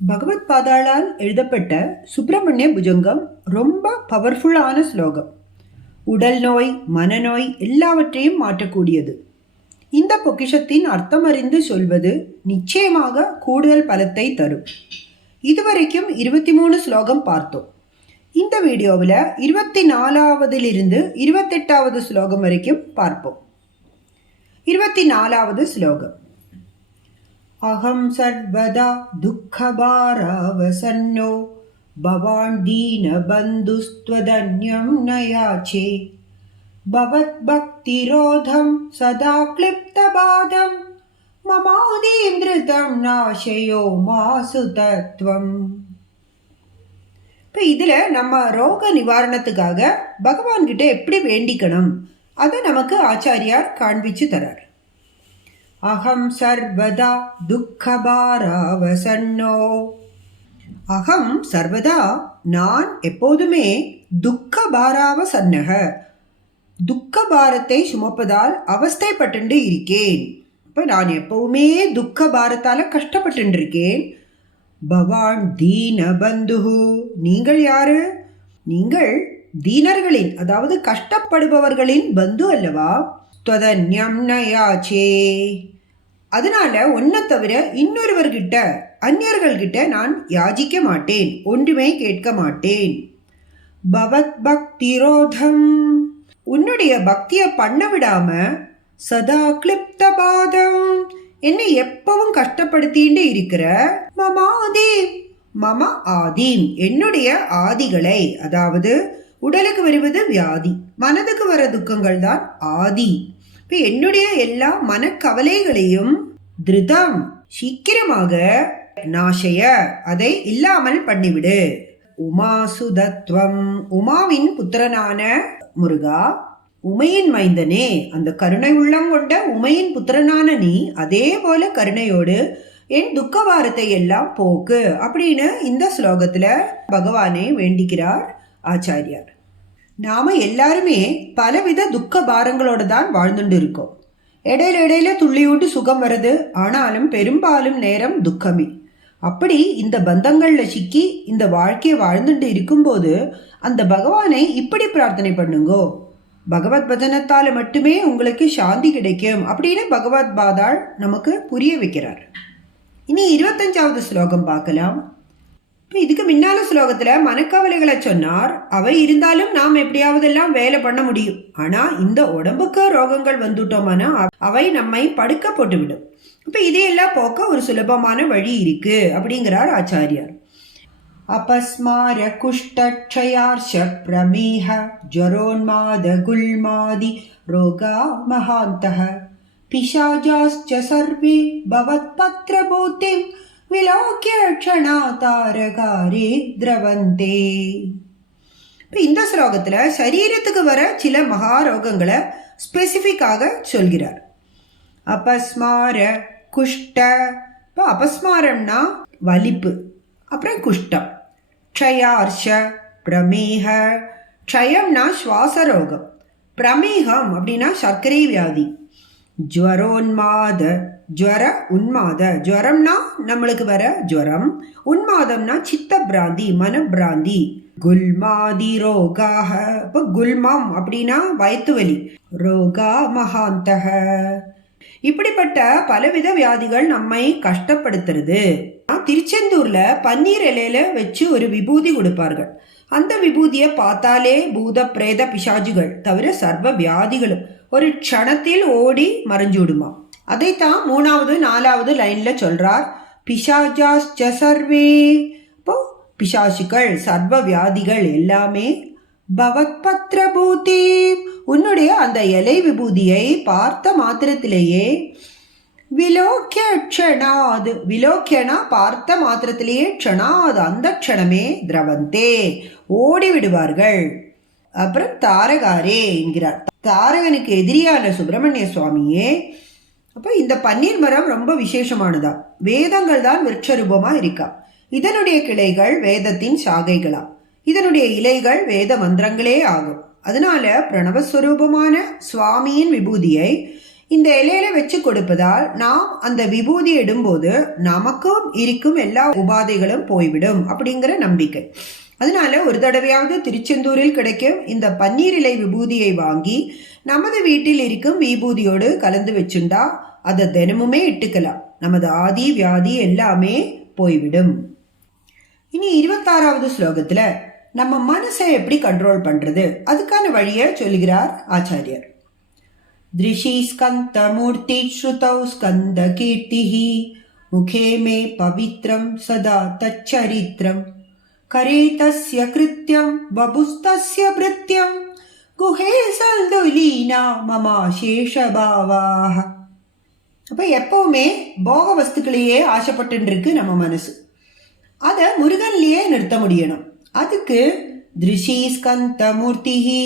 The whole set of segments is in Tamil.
பகவத் பாதாளால் எழுதப்பட்ட சுப்பிரமணிய புஜங்கம் ரொம்ப பவர்ஃபுல்லான ஸ்லோகம். உடல் நோய், மனநோய் எல்லாவற்றையும் மாற்றக்கூடியது. இந்த பொக்கிஷத்தின் அர்த்தம் அறிந்து சொல்வது நிச்சயமாக கூடுதல் பலத்தை தரும். இதுவரைக்கும் 23 ஸ்லோகம் பார்த்தோம். இந்த வீடியோவில் 24வதிலிருந்து 28வது ஸ்லோகம் வரைக்கும் பார்ப்போம். 24வது ஸ்லோகம். அகம் சர்வதா துக்கபாராவசன்னோ பவான் தீன பந்துஸ்த்வதன்யம் நயாச்சே பவத் பக்திரோதம் சதா க்ளிப்தபாதம் மமாதீந்திருதம் நாசயோ மாசு தத்துவம். இப்போ இதில் நம்ம ரோக நிவாரணத்துக்காக பகவான் கிட்ட எப்படி வேண்டிக்கணும் அதை நமக்கு ஆச்சாரியார் காண்பிச்சு தரார். அகம் சர்வதா துக்கபாராவசன்னோ. அகம் சர்வதா, நான் எப்போதுமே துக்கபாராவசன்னக, துக்கபாரத்தை சுமப்பதால் அவஸ்தைப்பட்டு இருக்கேன். இப்போ நான் எப்பவுமே துக்க பாரத்தால் கஷ்டப்பட்டு இருக்கேன். பவான் தீன பந்துஹு, நீங்கள் யாரு? நீங்கள் தீனர்களின், அதாவது கஷ்டப்படுபவர்களின் பந்து அல்லவா? துவதன்யம் நயாச்சே, அதனால ஒன்றை தவிர இன்னொருவர்கிட்ட, அந்நியர்கள்கிட்ட நான் யாசிக்க மாட்டேன், ஒன்றுமே கேட்க மாட்டேன். பவத் பக்திரோதம், உன்னுடைய பக்தியை பண்ண விடாம, சதா கிளிப்தபாதம், என்னை எப்பவும் கஷ்டப்படுத்திட்டு இருக்கிற, மமாதி மம ஆதீம், என்னுடைய ஆதிகளை, அதாவது உடலுக்கு வருவது வியாதி, மனதுக்கு வர துக்கங்கள் தான் ஆதி. இப்போ என்னுடைய எல்லா மனக்கவலைகளையும் திருதம், சீக்கிரமாக, நாசய, அதை இல்லாமல் பண்ணிவிடு. உமாசுதத்வம், உமாவின் புத்திரனான முருகா, உமையின் மைந்தனே, அந்த கருணை உள்ளம் கொண்ட உமையின் புத்திரனான நீ அதே போல கருணையோடு என் துக்கவாரத்தை எல்லாம் போக்கு அப்படின்னு இந்த ஸ்லோகத்துல பகவானை வேண்டிக்கிறார் ஆச்சாரியார். நாம எல்லாருமே பலவித துக்க பாரங்களோட தான் வாழ்ந்துட்டு இருக்கோம். இடையில இடையில துள்ளி விட்டு சுகம் வருது, ஆனாலும் பெரும்பாலும் நேரம் துக்கமே. அப்படி இந்த பந்தங்கள்ல சிக்கி இந்த வாழ்க்கையை வாழ்ந்துட்டு இருக்கும்போது அந்த பகவானை இப்படி பிரார்த்தனை பண்ணுங்கோ, பகவத் பஜனத்தால மட்டுமே உங்களுக்கு சாந்தி கிடைக்கும் அப்படின்னு பகவத் பாதாள் நமக்கு புரிய வைக்கிறார். இனி 25வது ஸ்லோகம் பார்க்கலாம். இப்போ இதுக்கு முன்னால ஸ்லோகத்தில் மனக்கவலைகளை சொன்னார். அவை இருந்தாலும் நாம் எப்படியாவதெல்லாம் வேலை பண்ண முடியும். ஆனால் இந்த உடம்புக்கு ரோகங்கள் வந்துட்டோம்னா அவை நம்மை படுக்க போட்டுவிடும். இப்போ இதையெல்லாம் போக்க ஒரு சுலபமான வழி இருக்கு அப்படிங்கிறார் ஆச்சாரியார். அபஸ்மார குஷ்டக்ஷயார்ஷ பிரமேஹ ஜரோன்மாத குல்மாதி ரோகா மகாந்தஹ பிசாஜாஸ்ச சர்வே பவத் பத்ரபூதிம் விலோக்கிய க்ஷணா தாரகாரே திரவந்தே. இப்போ இந்த ஸ்லோகத்தில் சரீரத்துக்கு வர சில மகாரோகங்களை ஸ்பெசிஃபிக்காக சொல்கிறார். அபஸ்மார குஷ்ட, இப்போ அபஸ்மாரம்னா வலிப்பு, அப்புறம் குஷ்டம். க்ஷயார்ஷ பிரமேக, க்ஷயம்னா சுவாச ரோகம், பிரமேகம் அப்படின்னா சர்க்கரை வியாதி. ஜுவரோன்மாத, ஜுவர உன்மாத, ஜுவரம்னா நம்மளுக்கு வர ஜுவரம், உன்மாதம்னா சித்த பிராந்தி, மனப்பிராந்தி. குல்மாதி ரோகாக, இப்போ குல்மம் அப்படின்னா வயிற்று வலி, ரோகா மகாந்தக, இப்படிப்பட்ட பலவித வியாதிகள் நம்மை கஷ்டப்படுத்துறது. திருச்செந்தூர்ல பன்னீர் இலையில வச்சு ஒரு விபூதி கொடுப்பார்கள். அந்த விபூதியை பார்த்தாலே பூத பிரேத பிசாஜுகள் தவிர சர்வ வியாதிகளும் ஒரு க்ஷணத்தில் ஓடி மறைஞ்சு விடுமா. அதைத்தான் 3வது 4வது லைன்ல சொல்றார். பிசாஜாஸ்ச சர்வே, இப்போ பிசாசுகள் சர்வ வியாதிகள் எல்லாமே பவத் பத்ரபூதி, உன்னுடைய அந்த இலை விபூதியை பார்த்த மாத்திரத்திலேயே, விலோக்கிய க்ஷணாது, விலோக்கியனா பார்த்த மாத்திரத்திலேயே, க்ஷணாது அந்த க்ஷணமே, திரவந்தே ஓடி விடுவார்கள். அப்புறம் தாரகாரே என்கிறார், தாரகனுக்கு எதிரியான சுப்பிரமணிய சுவாமியே. அப்போ இந்த பன்னீர் மரம் ரொம்ப விசேஷமானதா, வேதங்கள் தான் விருட்சரூபமா இருக்கா. இதனுடைய கிளைகள் வேதத்தின் சாகைகளா, இதனுடைய இலைகள் வேத மந்திரங்களே ஆகும். அதனால பிரணவஸ்வரூபமான சுவாமியின் விபூதியை இந்த இலையில வச்சு கொடுப்பதால் நாம் அந்த விபூதி இடும்போது நமக்கும் இருக்கும் எல்லா உபாதைகளும் போய்விடும் அப்படிங்கிற நம்பிக்கை. அதனால ஒரு தடவையாவது திருச்செந்தூரில் கிடைக்கும் இந்த பன்னீர் இலை விபூதியை வாங்கி நமது வீட்டில் இருக்கும் விபூதியோடு கலந்து வச்சுண்டா அதை தினமுமே இட்டுக்கலாம். நமது ஆதி வியாதி எல்லாமே போய்விடும். இனி 26வது ஸ்லோகத்துல நம்ம மனசை எப்படி கண்ட்ரோல் பண்றது அதுக்கான வழியை சொல்லுகிறார் ஆச்சாரியர். திருஷி ஸ்கந்த மூர்த்தி ஸ்ருதௌ ஸ்கந்த கீர்த்திஹி முகே மே பவித்ரம் சதா தச்சரித்ரம் கரே தஸ்ய கிருத்யம் வபுஸ்தஸ்ய பிருத்யம் குஹே சல்துலீனா மமா சேஷபாவாஹ. அப்ப எப்பவுமே போக வஸ்துக்களையே ஆசைப்பட்டு இருக்கு நம்ம மனசு. அதை முருகன்லயே நிறுத்த முடியணும். அதுக்கு திருஷி ஸ்கந்த மூர்த்திஹி,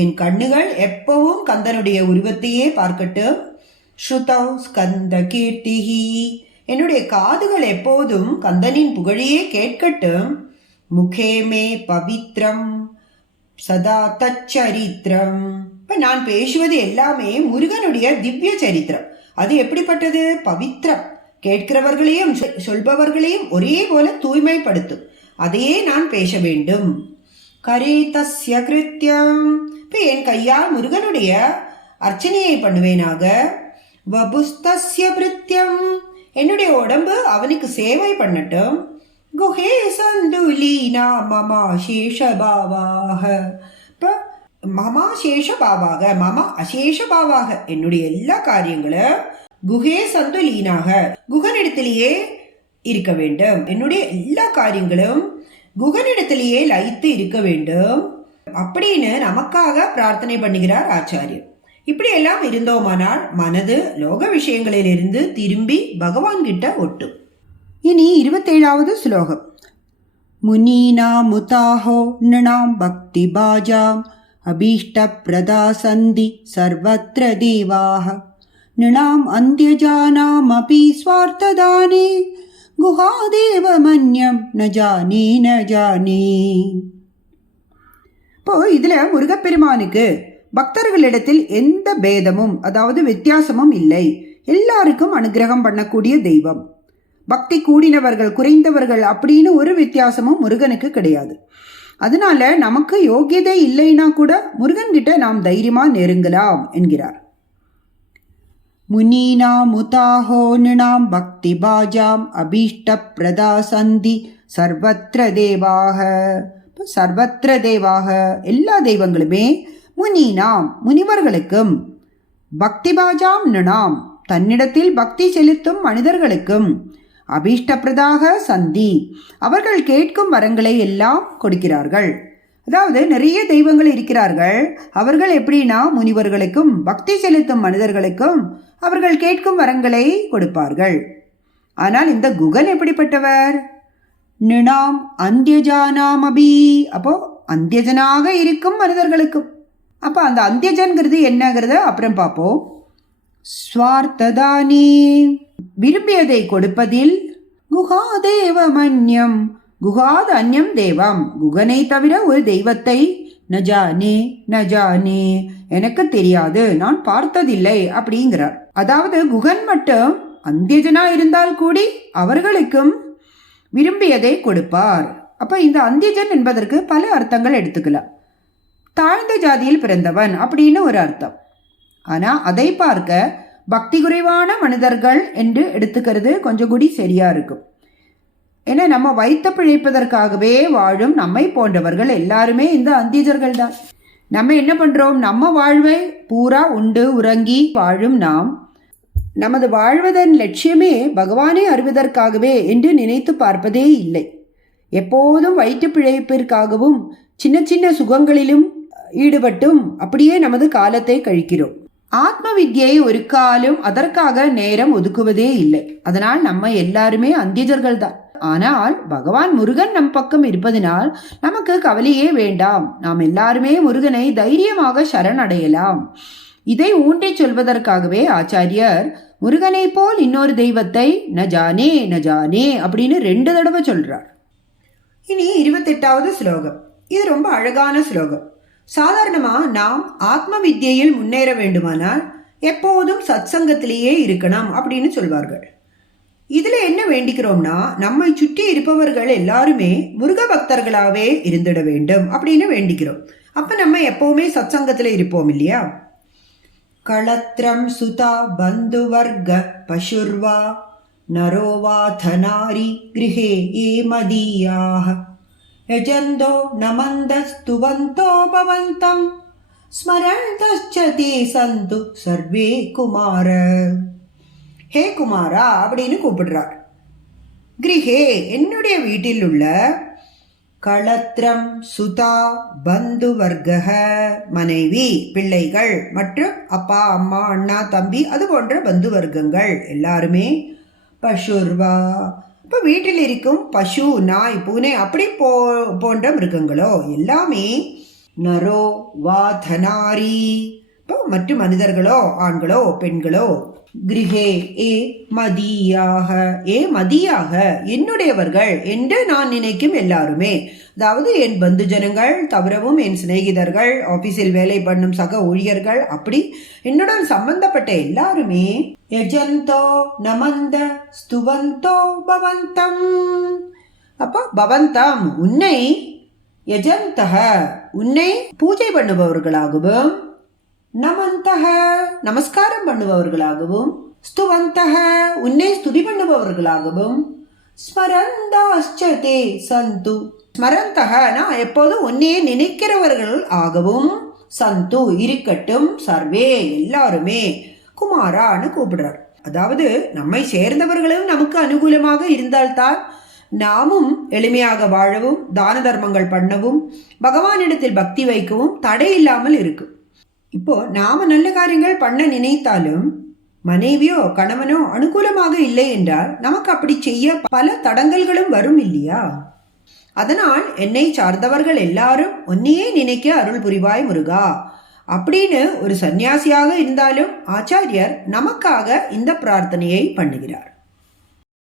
என் கண்ணுகள் எப்பவும் கந்தனுடைய உருவத்தையே பார்க்கட்டும். ஸ்ருதௌ ஸ்கந்த கீர்த்திஹி, என்னுடைய காதுகள் எப்போதும் கந்தனின் புகழையே கேட்கட்டும். முகே மே பவித்ரம் சதா தச்சரித்திரம், இப்ப நான் பேசுவது எல்லாமே முருகனுடைய திவ்ய சரித்திரம். அது எப்படிப்பட்டது? பவித்ரம், கேட்கிறவர்களையும் சொல்பவர்களையும் ஒரே போல தூய்மைப்படுத்தும். அதையே நான் பேச வேண்டும். கரே தஸ்ய கிருத்யம், இப்போ என் கையால் முருகனுடைய அர்ச்சனையை பண்ணுவேனாக. வபுஸ்தஸ்ய பிருத்யம், என்னுடைய உடம்பு அவனுக்கு சேவை பண்ணட்டும். குஹே சந்துலீனா மமா சேஷபாவாக, இப்போ மமா சேஷபாவாக, மமா அசேஷபாவாக, என்னுடைய எல்லா காரியங்களும் குஹே சந்துலீனாக, குகனிடத்திலேயே இருக்க வேண்டும். என்னுடைய எல்லா காரியங்களும் குகனிடத்திலேயே லயித்து இருக்க வேண்டும் அப்படின்னு நமக்காக பிரார்த்தனை பண்ணுகிறார் ஆச்சாரியர். இப்படி எல்லாம் இருந்தோமானால் மனது லோக விஷயங்களிலிருந்து திரும்பி பகவான் கிட்ட ஒட்டும். இனி 27வது ஸ்லோகம். முனீனா முதாஹோ நிணாம் பக்தி பாஜாம் அபீஷ்ட பிரதாசந்தி சர்வத்ர தேவாஹ நிணாம் அந்தியஜானாம் அபி ஸ்வார்த்ததானே குஹாதேவ மன்யம் ந ஜானே ந ஜானே. இப்போ இதுல முருகப்பெருமானுக்கு பக்தர்களிடத்தில் எந்த பேதமும் அதாவது வித்தியாசமும் இல்லை. எல்லாருக்கும் அனுகிரகம் பண்ணக்கூடிய தெய்வம். பக்தி கூடினவர்கள் குறைந்தவர்கள் அப்படின்னு ஒரு வித்தியாசமும் முருகனுக்கு கிடையாது. அதனால நமக்கு யோகியதை இல்லைன்னா கூட முருகன்கிட்ட நாம் தைரியமா நெருங்கலாம் என்கிறார். முனீனா முதாஹோ நிணாம் பக்தி பாஜாம் அபீஷ்ட பிரதாசந்தி சர்வத்ர தேவாக. சர்வத்ர தேவாக, எல்லா தெய்வங்களுமே முனீனாம் முனிவர்களுக்கும் பக்தி பாஜாம் நிணாம் தன்னிடத்தில் பக்தி செலுத்தும் மனிதர்களுக்கும் அபீஷ்டப்பிரதாக சந்தி அவர்கள் கேட்கும் வரங்களை எல்லாம் கொடுக்கிறார்கள். அதாவது நிறைய தெய்வங்கள் இருக்கிறார்கள். அவர்கள் எப்படின்னா முனிவர்களுக்கும் பக்தி செலுத்தும் மனிதர்களுக்கும் அவர்கள் கேட்கும் வரங்களை கொடுப்பார்கள். ஆனால் இந்த குகன் எப்படிப்பட்டவர்? நிணாம் அந்தியஜானாம் அபி, அப்போ அந்தியஜனாக இருக்கும் மனிதர்களுக்கும். அப்போ அந்த அந்தியஜன்கிறது என்னங்கிறத அப்புறம் பார்ப்போம். ஸ்வார்த்ததானே, விரும்பியதை கொடுப்பதில். குஹாதேவ மன்யம், குஹாத் அந்யம் தேவம், குகனை தவிர ஒரு தெய்வத்தை நஜானே நஜானே, எனக்கு தெரியாது, நான் பார்த்ததில்லை அப்படிங்கிறார். அதாவது குகன் மட்டும் அந்தியஜனா இருந்தால் கூடி அவர்களுக்கும் விரும்பியதை கொடுப்பார். அப்ப இந்த அந்தியஜன் என்பதற்கு பல அர்த்தங்கள் எடுத்துக்கலாம். தாழ்ந்த ஜாதியில் பிறந்தவன் அப்படின்னு ஒரு அர்த்தம். ஆனா அதை பார்க்க பக்தி குறைவான மனிதர்கள் என்று எடுத்துக்கிறது கொஞ்சம் கூடி சரியா இருக்கும். ஏன்னா நம்ம வைத்த பிழைப்பதற்காகவே வாழும் நம்மை போன்றவர்கள் எல்லாருமே இந்த அந்தியஜர்கள் தான். நம்ம என்ன பண்றோம்? நம்ம வாழ்வை பூரா உண்டு உறங்கி வாழும் நாம் நமது வாழ்வதன் லட்சியமே பகவானை அறிவதற்காகவே என்று நினைத்து பார்ப்பதே இல்லை. எப்போதும் வயிற்று பிழைப்பிற்காகவும் சின்ன சின்ன சுகங்களிலும் ஈடுபட்டும் அப்படியே நமது காலத்தை கழிக்கிறோம். ஆத்ம வித்யை ஒரு காலம் அதற்காக நேரம் ஒதுக்குவதே இல்லை. அதனால் நம்ம எல்லாருமே அந்தியஜர்கள் தான். ஆனால் பகவான் முருகன் நம் பக்கம் இருப்பதனால் நமக்கு கவலையே வேண்டாம். நாம் எல்லாருமே முருகனை தைரியமாக சரணடையலாம். இதை ஊன்றி சொல்வதற்காகவே ஆச்சாரியர் முருகனை போல் இன்னொரு தெய்வத்தை நஜானே நஜானே அப்படின்னு 2 தடவை சொல்றார். இனி 28வது ஸ்லோகம். இது ரொம்ப அழகான ஸ்லோகம். சாதாரணமா நாம் ஆத்ம வித்யையில் முன்னேற வேண்டுமானால் எப்போதும் சத்சங்கத்திலேயே இருக்கணும் அப்படின்னு சொல்வார்கள். இதுல என்ன வேண்டிக்கிறோம்னா, நம்மை சுற்றி இருப்பவர்கள் எல்லாருமே முருக பக்தர்களாவே இருந்திட வேண்டும் அப்படின்னு வேண்டிக்கிறோம். அப்ப நம்ம எப்பவுமே சத்சங்கத்துல இருப்போம் இல்லையா? களத்ரம் சுதா பந்துவர்க பசுர்வா நரோவா தனாரி கிருஹே ஏ மதீயாஹ யஜந்தோ நமந்தஸ்துவந்தோ பவந்தம் ஸ்மரந்தஸ்ச தே சந்து சர்வே குமார. ஹே குமாரா அப்படின்னு கூப்பிடுறார். கிரிஹே என்னுடைய வீட்டில் உள்ள களத்ரம் சுதா பந்து வர்க்க மனைவி பிள்ளைகள் மற்றும் அப்பா அம்மா அண்ணா தம்பி அது போன்ற பந்து வர்க்கங்கள் எல்லாருமே பசுர்வா இப்போ வீட்டில் இருக்கும் பசு நாய் பூனை அப்படி போன்ற மிருகங்களோ எல்லாமே நரோ வா தனாரி இப்போ மற்ற மனிதர்களோ ஆண்களோ பெண்களோ கிரிஹே ஏ மதியாக ஏ மதியாக என்னுடையவர்கள் என்று நான் நினைக்கும் எல்லாருமே, அதாவது என் பந்து ஜனங்கள் தவிரவும் என் சிநேகிதர்கள், ஆபீஸில் வேலை பண்ணும் சக ஊழியர்கள், அப்படி என்னுடன் சம்பந்தப்பட்ட எல்லாருமே யஜந்தோ நமந்த ஸ்துவந்தோ பவந்தம். அப்போ பவந்தம் உன்னை, யஜந்தக உன்னை பூஜை பண்ணுபவர்களாகவும், நமந்தக நமஸ்காரம் பண்ணுபவர்களாகவும், ஸ்துவந்தக உன்னை ஸ்துதி பண்ணுபவர்களாகவும், ஸ்மரந்தாஸ்சதே சந்து ஸ்மரந்தக நான் எப்போதும் உன்னையே நினைக்கிறவர்கள் ஆகவும், சந்து இருக்கட்டும், சர்வே எல்லாருமே குமாரான்னு கூப்பிடுறார். அதாவது நம்மை சேர்ந்தவர்களும் நமக்கு அனுகூலமாக இருந்தால்தான் நாமும் எளிமையாக வாழவும், தான தர்மங்கள் பண்ணவும், பகவானிடத்தில் பக்தி வைக்கவும் தடை இல்லாமல் இருக்கும். இப்போ நாம நல்ல காரியங்கள் பண்ண நினைத்தாலும் மனைவியோ கணவனோ அனுகூலமாக இல்லை என்றால் நமக்கு அப்படி செய்ய பல தடங்கல்களும் வரும் இல்லையா? அதனால் என்னை சார்ந்தவர்கள் எல்லாரும் உன்னையே நினைக்க அருள் புரிவாய் முருகா அப்படின்னு ஒரு சந்நியாசியாக இருந்தாலும் ஆச்சாரியர் நமக்காக இந்த பிரார்த்தனையை பண்ணுகிறார்.